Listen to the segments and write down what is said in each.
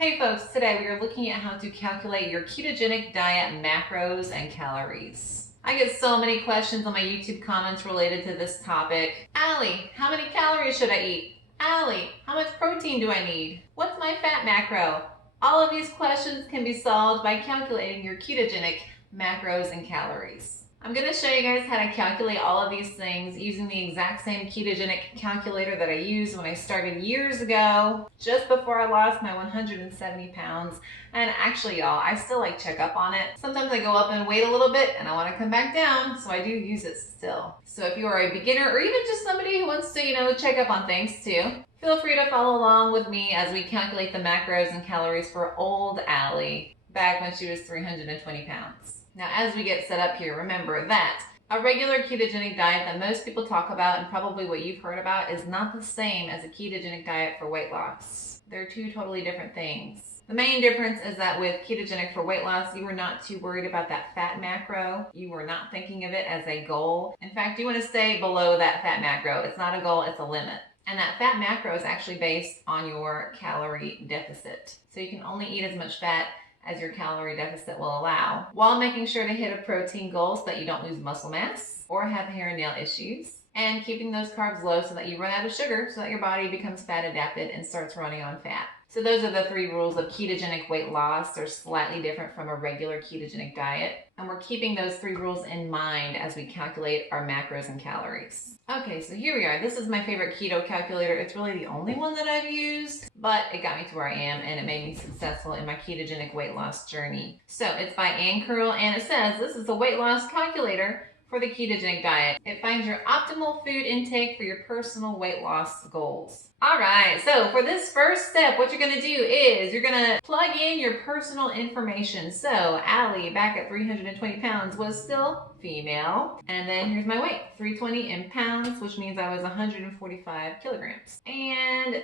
Hey folks, today we are looking at how to calculate your ketogenic diet macros and calories. I get so many questions on my YouTube comments related to this topic. Allie, how many calories should I eat? Allie, how much protein do I need? What's my fat macro? All of these questions can be solved by calculating your ketogenic macros and calories. I'm going to show you guys how to calculate all of these things using the exact same ketogenic calculator that I used when I started years ago, just before I lost my 170 pounds. And actually, y'all, I still check up on it. Sometimes I go up and wait a little bit and I want to come back down, so I do use it still. So if you are a beginner or even just somebody who wants to, check up on things too, feel free to follow along with me as we calculate the macros and calories for old Allie back when she was 320 pounds. Now, as we get set up here, remember that a regular ketogenic diet that most people talk about and probably what you've heard about is not the same as a ketogenic diet for weight loss. They're two totally different things. The main difference is that with ketogenic for weight loss, you are not too worried about that fat macro. You are not thinking of it as a goal. In fact, you want to stay below that fat macro. It's not a goal, it's a limit. And that fat macro is actually based on your calorie deficit. So you can only eat as much fat as your calorie deficit will allow, while making sure to hit a protein goal so that you don't lose muscle mass or have hair and nail issues, and keeping those carbs low so that you run out of sugar so that your body becomes fat adapted and starts running on fat. So those are the 3 rules of ketogenic weight loss. They're slightly different from a regular ketogenic diet. And we're keeping those 3 rules in mind as we calculate our macros and calories. Okay, so here we are. This is my favorite keto calculator. It's really the only one that I've used, but it got me to where I am and it made me successful in my ketogenic weight loss journey. So it's by Ann Curl and it says, this is a weight loss calculator for the ketogenic diet. It finds your optimal food intake for your personal weight loss goals. All right, so for this first step, what you're gonna do is you're gonna plug in your personal information. So Allie, back at 320 pounds, was still female. And then here's my weight, 320 in pounds, which means I was 145 kilograms. And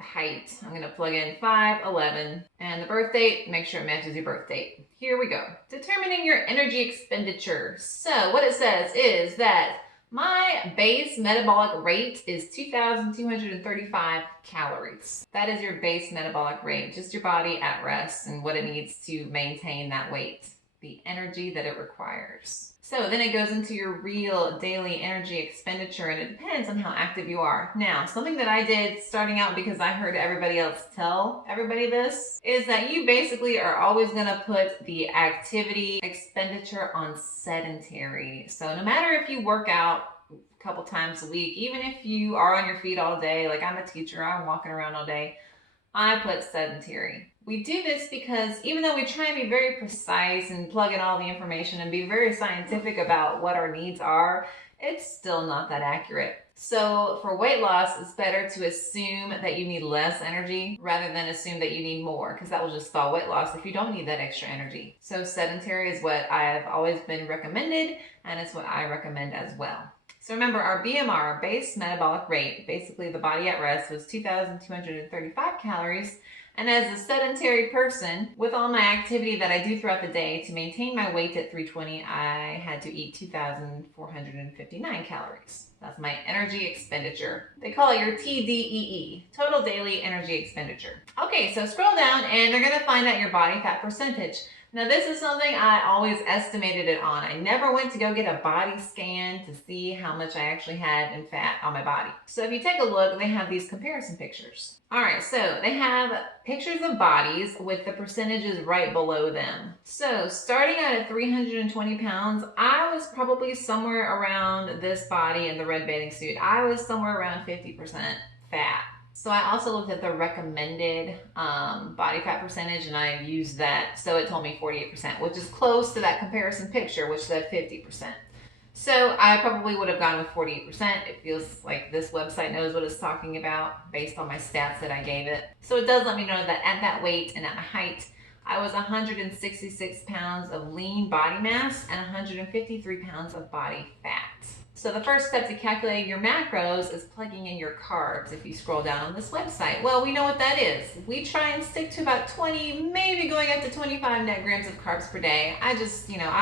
height, I'm gonna plug in 5'11", and the birth date, make sure it matches your birth date. Here we go. Determining your energy expenditure. So what it says is that my base metabolic rate is 2,235 calories. That is your base metabolic rate, just your body at rest and what it needs to maintain that weight, the energy that it requires. So then it goes into your real daily energy expenditure, and it depends on how active you are. Now, something that I did starting out because I heard everybody else tell everybody this is that you basically are always gonna put the activity expenditure on sedentary. So no matter if you work out a couple times a week, even if you are on your feet all day, like I'm a teacher, I'm walking around all day, I put sedentary. We do this because even though we try and be very precise and plug in all the information and be very scientific about what our needs are, it's still not that accurate. So for weight loss, it's better to assume that you need less energy rather than assume that you need more, because that will just spell weight loss if you don't need that extra energy. So sedentary is what I've always been recommended, and it's what I recommend as well. So remember, our BMR, our base metabolic rate, basically the body at rest, was 2,235 calories. And as a sedentary person, with all my activity that I do throughout the day, to maintain my weight at 320, I had to eat 2,459 calories. That's my energy expenditure. They call it your TDEE, total daily energy expenditure. Okay, so scroll down and they're gonna find out your body fat percentage. Now this is something I always estimated it on. I never went to go get a body scan to see how much I actually had in fat on my body. So if you take a look, they have these comparison pictures. All right, so they have pictures of bodies with the percentages right below them. So starting out at 320 pounds, I was probably somewhere around this body in the red bathing suit. I was somewhere around 50% fat. So I also looked at the recommended body fat percentage and I used that. So it told me 48%, which is close to that comparison picture, which said 50%. So I probably would have gone with 48%. It feels like this website knows what it's talking about based on my stats that I gave it. So it does let me know that at that weight and at my height, I was 166 pounds of lean body mass and 153 pounds of body fat. So the first step to calculating your macros is plugging in your carbs if you scroll down on this website. Well, we know what that is. We try and stick to about 20, maybe going up to 25 net grams of carbs per day. I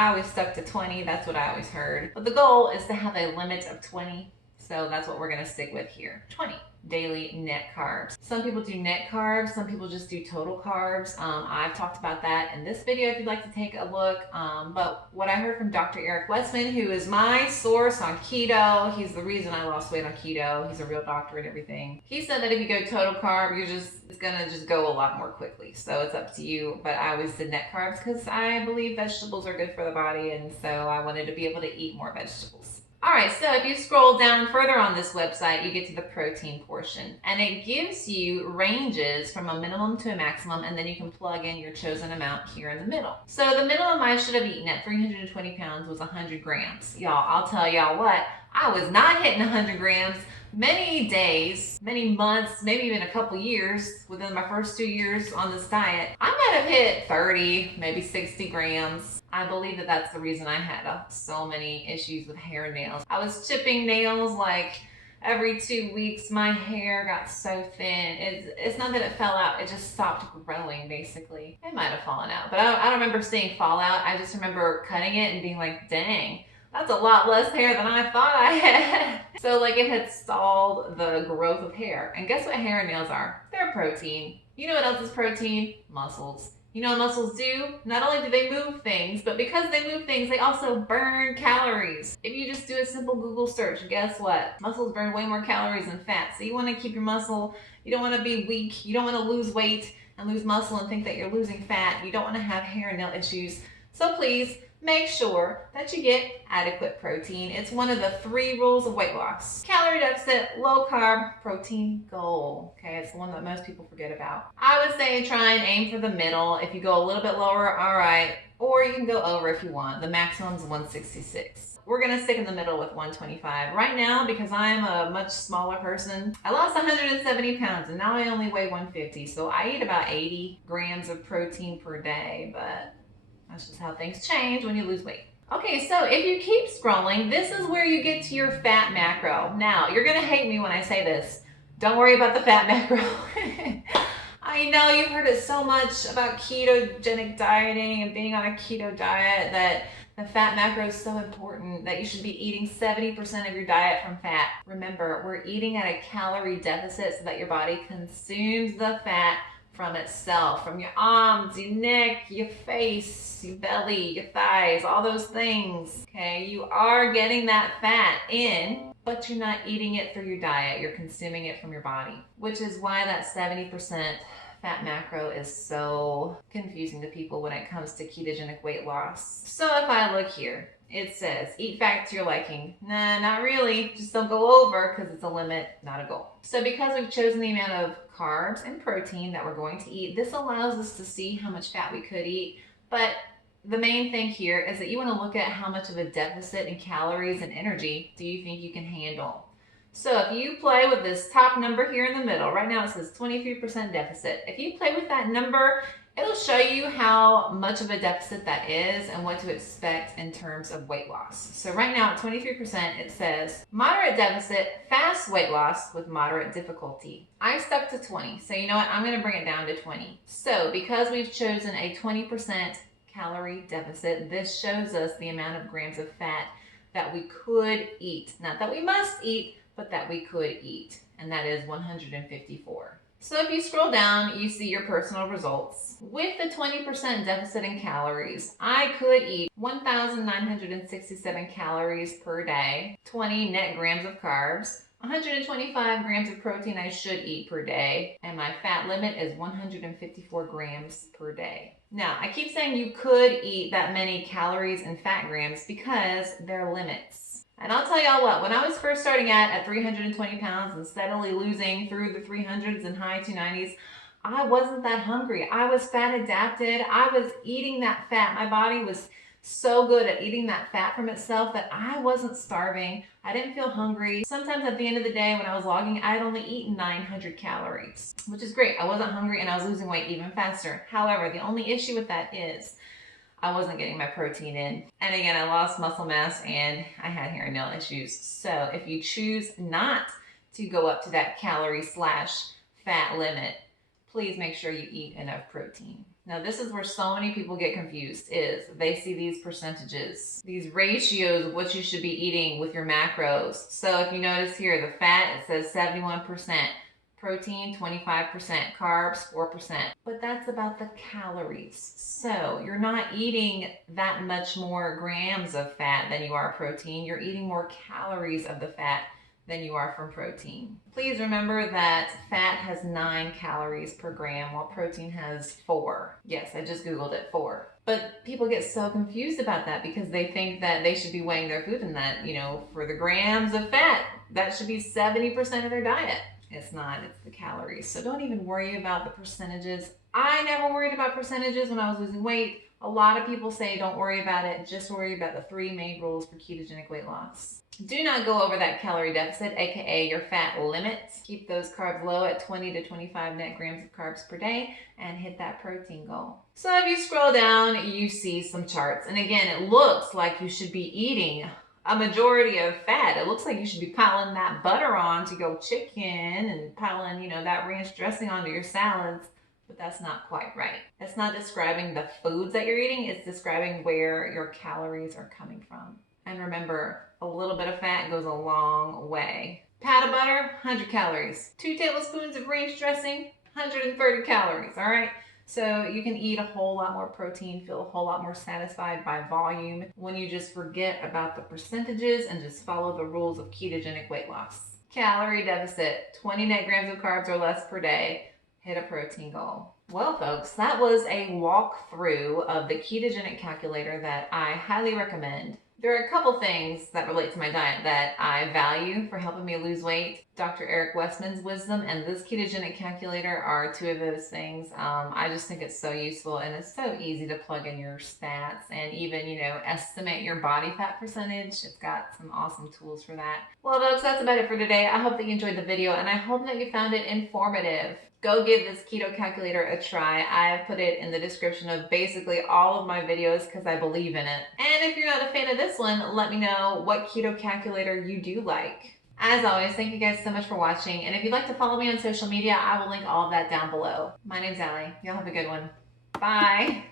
always stuck to 20. That's what I always heard. But the goal is to have a limit of 20 So that's what we're gonna stick with here. 20 daily net carbs. Some people do net carbs, some people just do total carbs. I've talked about that in this video if you'd like to take a look. But what I heard from Dr. Eric Westman, who is my source on keto, he's the reason I lost weight on keto. He's a real doctor and everything. He said that if you go total carb, it's gonna just go a lot more quickly. So it's up to you. But I always did net carbs because I believe vegetables are good for the body, and so I wanted to be able to eat more vegetables. All right, so if you scroll down further on this website, you get to the protein portion, and it gives you ranges from a minimum to a maximum, and then you can plug in your chosen amount here in the middle. So the minimum I should have eaten at 320 pounds was 100 grams. Y'all, I'll tell y'all what, I was not hitting 100 grams. Many days, many months, maybe even a couple years within my first 2 years on this diet, I might have hit 30, maybe 60 grams. I believe that that's the reason I had so many issues with hair and nails. I was chipping nails like every 2 weeks. My hair got so thin. It's not that it fell out, it just stopped growing basically. It might have fallen out, but I don't remember seeing fallout. I just remember cutting it and being like, dang, that's a lot less hair than I thought I had. So like it had stalled the growth of hair. And guess what hair and nails are? They're protein. You know what else is protein? Muscles. You know what muscles do? Not only do they move things, but because they move things, they also burn calories. If you just do a simple Google search, guess what? Muscles burn way more calories than fat. So you want to keep your muscle. You don't want to be weak. You don't want to lose weight and lose muscle and think that you're losing fat. You don't want to have hair and nail issues. So please, make sure that you get adequate protein. It's one of the 3 rules of weight loss. Calorie deficit, low carb, protein goal. Okay, it's the one that most people forget about. I would say try and aim for the middle. If you go a little bit lower, all right, or you can go over if you want. The maximum is 166. We're gonna stick in the middle with 125. Right now, because I'm a much smaller person, I lost 170 pounds and now I only weigh 150. So I eat about 80 grams of protein per day, but that's just how things change when you lose weight. Okay, so if you keep scrolling, this is where you get to your fat macro. Now, you're gonna hate me when I say this. Don't worry about the fat macro. I know you've heard it so much about ketogenic dieting and being on a keto diet that the fat macro is so important, that you should be eating 70% of your diet from fat. Remember, we're eating at a calorie deficit so that your body consumes the fat from itself, from your arms, your neck, your face, your belly, your thighs, all those things. Okay, you are getting that fat in, but you're not eating it through your diet. You're consuming it from your body, which is why that 70% fat macro is so confusing to people when it comes to ketogenic weight loss. So if I look here, it says, eat fat to your liking. Nah, not really. Just don't go over because it's a limit, not a goal. So because we've chosen the amount of carbs and protein that we're going to eat, this allows us to see how much fat we could eat. But the main thing here is that you want to look at how much of a deficit in calories and energy do you think you can handle. So if you play with this top number here in the middle, right now it says 23% deficit. If you play with that number, it'll show you how much of a deficit that is and what to expect in terms of weight loss. So right now at 23%, it says moderate deficit, fast weight loss with moderate difficulty. I stuck to 20. So you know what? I'm going to bring it down to 20. So because we've chosen a 20% calorie deficit, this shows us the amount of grams of fat that we could eat. Not that we must eat, but that we could eat. And that is 154. So if you scroll down, you see your personal results. With the 20% deficit in calories, I could eat 1,967 calories per day, 20 net grams of carbs, 125 grams of protein I should eat per day, and my fat limit is 154 grams per day. Now, I keep saying you could eat that many calories and fat grams because there are limits. And I'll tell y'all what, when I was first starting out at 320 pounds and steadily losing through the 300s and high 290s, I wasn't that hungry. I was fat adapted. I was eating that fat. My body was so good at eating that fat from itself that I wasn't starving. I didn't feel hungry. Sometimes at the end of the day when I was logging, I had only eaten 900 calories, which is great. I wasn't hungry and I was losing weight even faster. However, the only issue with that is I wasn't getting my protein in. And again, I lost muscle mass and I had hair and nail issues. So if you choose not to go up to that calorie/fat limit, please make sure you eat enough protein. Now this is where so many people get confused is they see these percentages, these ratios of what you should be eating with your macros. So if you notice here, the fat, it says 71%, protein 25%, carbs 4%, but that's about the calories. So you're not eating that much more grams of fat than you are protein. You're eating more calories of the fat than you are from protein. Please remember that fat has 9 calories per gram while protein has 4. Yes, I just Googled it, 4. But people get so confused about that because they think that they should be weighing their food and that, for the grams of fat, that should be 70% of their diet. It's not, it's the calories. So don't even worry about the percentages. I never worried about percentages when I was losing weight. A lot of people say don't worry about it, just worry about the 3 main rules for ketogenic weight loss. Do not go over that calorie deficit, aka your fat limits. Keep those carbs low at 20 to 25 net grams of carbs per day and hit that protein goal. So if you scroll down, you see some charts. And again, it looks like you should be eating a majority of fat. It looks like you should be piling that butter on to go chicken and piling, that ranch dressing onto your salads. But that's not quite right. It's not describing the foods that you're eating, it's describing where your calories are coming from. And remember, a little bit of fat goes a long way. Pat of butter, 100 calories. 2 tablespoons of ranch dressing, 130 calories, all right? So you can eat a whole lot more protein, feel a whole lot more satisfied by volume when you just forget about the percentages and just follow the rules of ketogenic weight loss. Calorie deficit, 20 net grams of carbs or less per day. Hit a protein goal. Well, folks, that was a walkthrough of the ketogenic calculator that I highly recommend. There are a couple things that relate to my diet that I value for helping me lose weight. Dr. Eric Westman's wisdom and this ketogenic calculator are 2 of those things. I just think it's so useful and it's so easy to plug in your stats and even, estimate your body fat percentage. It's got some awesome tools for that. Well, folks, that's about it for today. I hope that you enjoyed the video and I hope that you found it informative. Go give this keto calculator a try. I've put it in the description of basically all of my videos because I believe in it. And if you're not a fan of this one, let me know what keto calculator you do like. As always, thank you guys so much for watching. And if you'd like to follow me on social media, I will link all of that down below. My name's Allie. Y'all have a good one. Bye.